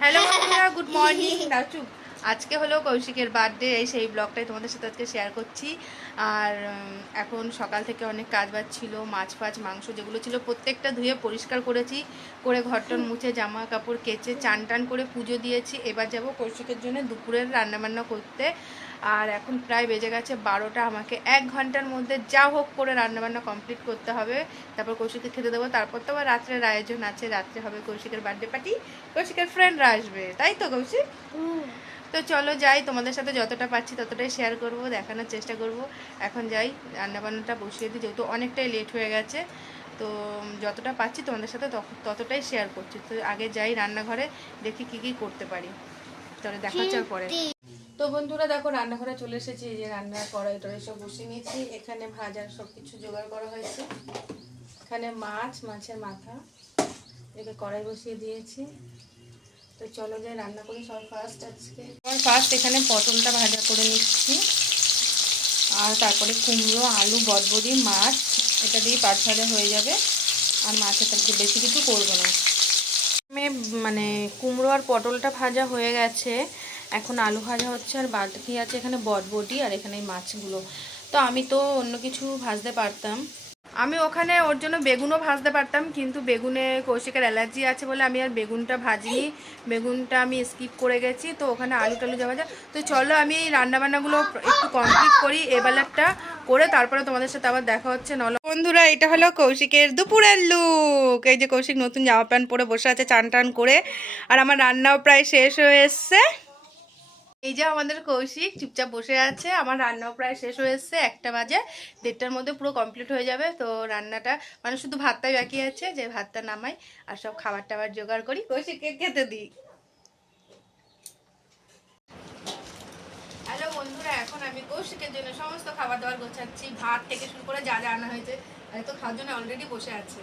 Hello বন্ধুরা, good morning. দাচু আজকে হলো কৌশিকের বার্থডে, এই সেই ব্লগটাই তোমাদের সাথে আজকে শেয়ার করছি। আর এখন সকাল থেকে অনেক কাজ বাজ ছিল, মাছ ফাছ মাংস যেগুলো ছিল প্রত্যেকটা ধুয়ে পরিষ্কার করেছি, করে ঘরটন মুছে জামা কাপড় কেচে চান টান করে পুজো দিয়েছি। এবার যাব কৌশিকের জন্য দুপুরের রান্নাবান্না করতে। আর এখন প্রায় বেজে গেছে 12টা। আমাকে 1 ঘন্টার মধ্যে যা হোক করে রান্নাবান্না কমপ্লিট করতে হবে, তারপর কৌশিককে খেতে দেবো। তারপর তো আবার রাত্রের আয়োজন আছে, রাত্রে হবে কৌশিকের বার্থডে পার্টি, কৌশিকের ফ্রেন্ডরা আসবে, তাই তো কৌশিক? তো চলো যাই, তোমাদের সাথে যতটা পাচ্ছি ততটাই শেয়ার করব, দেখানোর চেষ্টা করব। এখন যাই রান্নাবান্নাটা বসিয়ে দিই, যেহেতু অনেকটাই লেট হয়ে গেছে। তো যতটা পাচ্ছি তোমাদের সাথে ততটাই শেয়ার করছি। তো আগে যাই রান্নাঘরে, দেখি কি কি করতে পারি, তাহলে দেখা হচ্ছে পরে। তো বন্ধুরা দেখো, রান্নাঘরে চলে এসেছি। এই যে রান্নার কড়াই টড়াই সব বসিয়ে নিয়েছি, এখানে ভাজার সব কিছু জোগাড় করা হয়েছে। এখানে মাছের মাথা এটাকে কড়াই বসিয়ে দিয়েছি। তো চলো যাই রান্না করি। ফার্স্ট এখানে পটলটা ভাজা করে নিচ্ছি, আর তারপরে কুমড়ো আলু বটবড়ি মাছ এটা দিয়ে পাঁচ ভাজা হয়ে যাবে। আর মাছের তার বেশি কিছু করবো না। মানে কুমড়ো আর পটলটা ভাজা হয়ে গেছে, এখন আলু ভাজা হচ্ছে, আর বাকি আছে এখানে বটবটি আর এখানে মাছগুলো। তো আমি তো অন্য কিছু ভাজতে পারতাম, আমি ওখানে ওর জন্য বেগুনও ভাজতে পারতাম, কিন্তু বেগুনে কৌশিকের অ্যালার্জি আছে বলে আমি আর বেগুনটা ভাজিনি, বেগুনটা আমি স্কিপ করে গেছি। তো ওখানে আলু টালু যাওয়া যায়। তো চলো আমি এই রান্নাবান্নাগুলো একটু কমপ্লিট করি, এবেলাটা করে তারপরে তোমাদের সাথে আবার দেখা হচ্ছে। নলো বন্ধুরা, এটা হলো কৌশিকের দুপুরের লুক। এই যে কৌশিক নতুন জামা প্যান্ট পরে বসে আছে চান টান করে, আর আমার রান্নাও প্রায় শেষ হয়ে এসছে। এই যে আমাদের কৌশিক চুপচাপ বসে আছে। আমার রান্নাও প্রায় শেষ হয়ে এসছে, 1টা বাজে, 1:30টার মধ্যে পুরো কমপ্লিট হয়ে যাবে। তো রান্নাটা মানে শুধু ভাতটাই বাকি আছে, যে ভাতটা নামাই আর সব খাবার টাবার জোগাড় করি, কৌশিককে খেতে দিই। হ্যালো বন্ধুরা, এখন আমি কৌশিকের জন্য সমস্ত খাবার দাবার গোছাচ্ছি, ভাত থেকে শুরু করে যা যা আনা হয়েছে। তো খাওয়ার জন্য অলরেডি বসে আছে।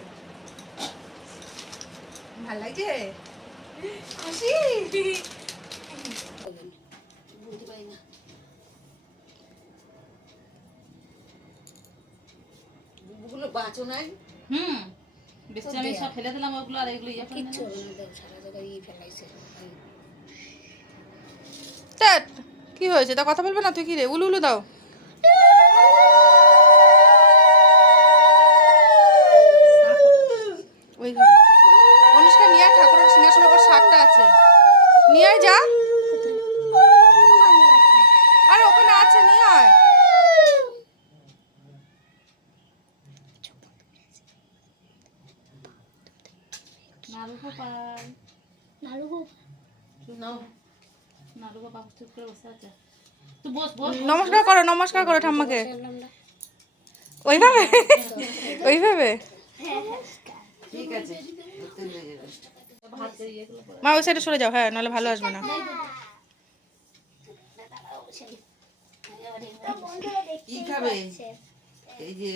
ভাল লাগছে খুশি? বাঁচো নাই। বেশি আমি সব ফেলে দিলাম ওগুলো, আর এগুলো ইয়ে কিচ্ছু হবে না, দেখ সারা জায়গায় ফেলাইছে। কি হয়েছে তা কথা বলবে না? তুই কি রে উলু উলু দাও। ওই অনুষ্কা নিয়ে আয়, ঠাকুরের সিংহাসনের উপর শাকটা আছে, নিয়ে আয় যা। আর ওখানে আছে, নিয়ে আয়। নাড়ু গোপাল, নাড়ু নাও, নাড়ু গোপাল চুপ করে বসে আছে। তুই বস বস। নমস্কার করো ঠাম্মাকে। ওইভাবে ওইভাবে ঠিক আছে। মা ওই সাইডে সরে যাও, হ্যাঁ, নাহলে ভালো আসবে না। কি খাবে? এই যে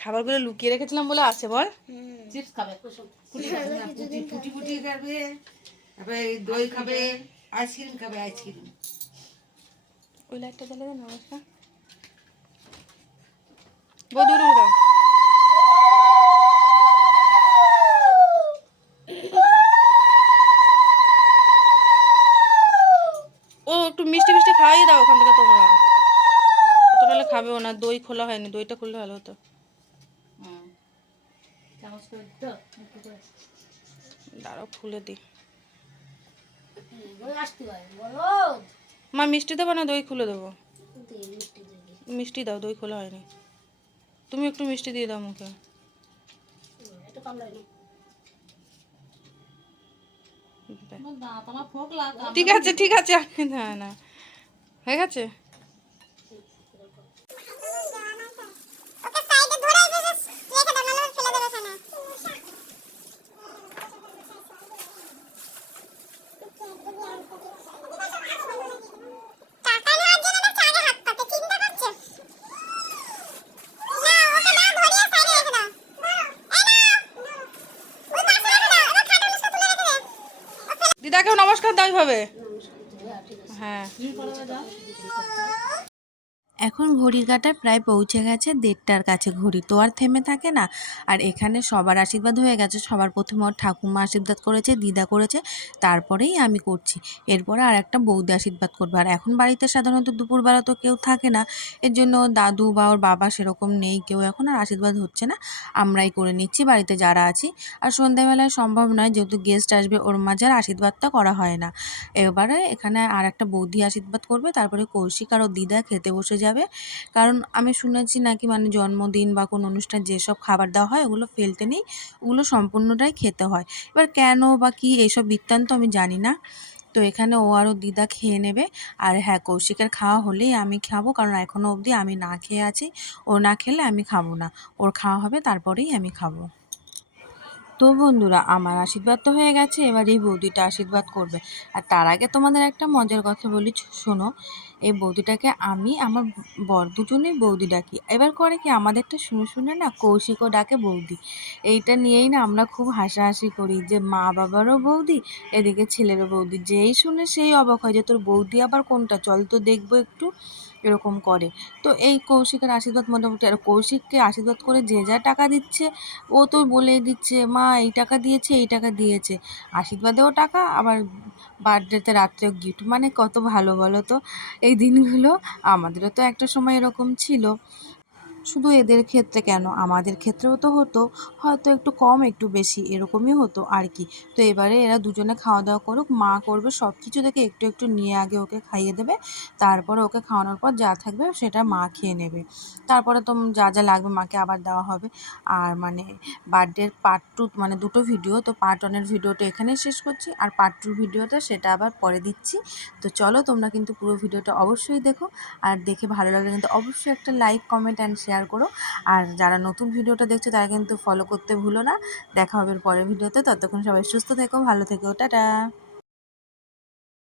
খাবারগুলো লুকিয়ে রেখেছিলাম বলে আছে, বল। চিপস খাবে, ফুটি ফুটি খাবে, তারপরে দই খাবে, আইসক্রিম খাবে, আইসক্রিম। ওই লাইটটা জ্বালিয়ে দাও। নমস্কার বৌদি, উলু দাও। ও একটু মিষ্টি মিষ্টি খাওয়াই দাও ওখান থেকে তোমরা। অত নাহলে খাবেও না, দই খোলা হয়নি, দইটা খুললে ভালো হতো। চামচ করে দিতে দাঁড়াও খুলে দিই। আসতে হয় বলো। মা মিষ্টি দেবো না দই খুলে দেবো? মিষ্টি দাও, দই খোলা হয়নি। তুমি একটু মিষ্টি দিয়ে দাও মুখে। তোমার ফোক লাগ। ঠিক আছে ঠিক আছে, না না হয়ে গেছে। দিদাকেও নমস্কার দাও এইভাবে। হ্যাঁ এখন ঘড়ির কাঁটায় প্রায় পৌঁছে গেছে 1:30টার কাছে, ঘড়ি তো আর থেমে থাকে না। আর এখানে সবার আশীর্বাদ হয়ে গেছে, সবার প্রথমে ওর ঠাকুমা আশীর্বাদ করেছে, দিদা করেছে, তারপরেই আমি করছি। এরপরে আর একটা বৌদি আশীর্বাদ করবে। আর এখন বাড়িতে সাধারণত দুপুরবেলা তো কেউ থাকে না, এর জন্য ওর দাদু বা ওর বাবা সেরকম নেই কেউ, এখন আর আশীর্বাদ হচ্ছে না, আমরাই করে নিচ্ছি বাড়িতে যারা আছি। আর সন্ধ্যাবেলায় সম্ভব নয়, যেহেতু গেস্ট আসবে, ওর মাঝে আর আশীর্বাদটা করা হয় না। এবারে এখানে আর একটা বৌদি আশীর্বাদ করবে, তারপরে কৌশিক আর ওর দিদা খেতে বসে যাবে। কারণ আমি শুনেছি নাকি মানে জন্মদিন বা কোনো অনুষ্ঠান যেসব খাবার দেওয়া হয় ওগুলো ফেলতে নেই, ওগুলো সম্পূর্ণটাই খেতে হয়। এবার কেন বা কী এইসব বৃত্তান্ত আমি জানি না। তো এখানে ও আর ওর দিদা খেয়ে নেবে। আর হ্যাঁ, কৌশিকের খাওয়া হলেই আমি খাবো, কারণ এখনও অবধি আমি না খেয়ে আছি। ও না খেলে আমি খাবো না, ওর খাওয়া হবে তারপরেই আমি খাবো। তো বন্ধুরা, আমার আশীর্বাদ তো হয়ে গেছে, এবার এই বৌদিটা আশীর্বাদ করবে। আর তার আগে তোমাদের একটা মজার কথা বলি, শোনো। এই বৌদিটাকে আমি আমার বর দুজনেই বৌদি ডাকি। এবার করে কি, আমাদেরটা শুনে শুনে না কৌশিকও ডাকে বৌদি। এইটা নিয়েই না আমরা খুব হাসাহাসি করি যে মা বাবারও বৌদি, এদিকে ছেলেরও বৌদি। যেই শুনে সেই অবাক হয় যে তোর বৌদি আবার কোনটা, চল তো দেখবো একটু, এরকম করে। তো এই কৌশিকের আশীর্বাদ মোটামুটি, আর কৌশিককে আশীর্বাদ করে যে যা টাকা দিচ্ছে ও তো বলেই দিচ্ছে, মা এই টাকা দিয়েছে, এই টাকা দিয়েছে। আশীর্বাদেও টাকা, আবার বার্থডেতে রাত্রেও গিফট, মানে কত ভালো বলো তো এই দিনগুলো। আমাদেরও তো একটা সময় এরকম ছিল। শুধু এদের ক্ষেত্রে কেন, আমাদের ক্ষেত্রেও তো হতো, হয়তো একটু কম একটু বেশি এরকমই হতো আর কি। তো এবারে এরা দুজনে খাওয়া দাওয়া করুক, মা করবে সব কিছু থেকে একটু একটু নিয়ে আগে ওকে খাইয়ে দেবে, তারপরে ওকে খাওয়ানোর পর যা থাকবে সেটা মা খেয়ে নেবে। তারপরে তো যা যা লাগবে মাকে আবার দেওয়া হবে। আর মানে বার্থডের পার্ট 2, মানে দুটো ভিডিও, তো পার্ট 1-এর ভিডিওটা এখানেই শেষ করছি, আর পার্ট 2 ভিডিওটা সেটা আবার পরে দিচ্ছি। তো চলো, তোমরা কিন্তু পুরো ভিডিওটা অবশ্যই দেখো, আর দেখে ভালো লাগলে কিন্তু অবশ্যই একটা লাইক, কমেন্ট অ্যান্ড শেয়ার করো। আর যারা নতুন ভিডিওটা দেখছো তারা কিন্তু ফলো করতে ভুলো না। দেখা হবে পরের ভিডিওতে, ততক্ষণ সবাই সুস্থ থেকো, ভালো থেকো, টাটা।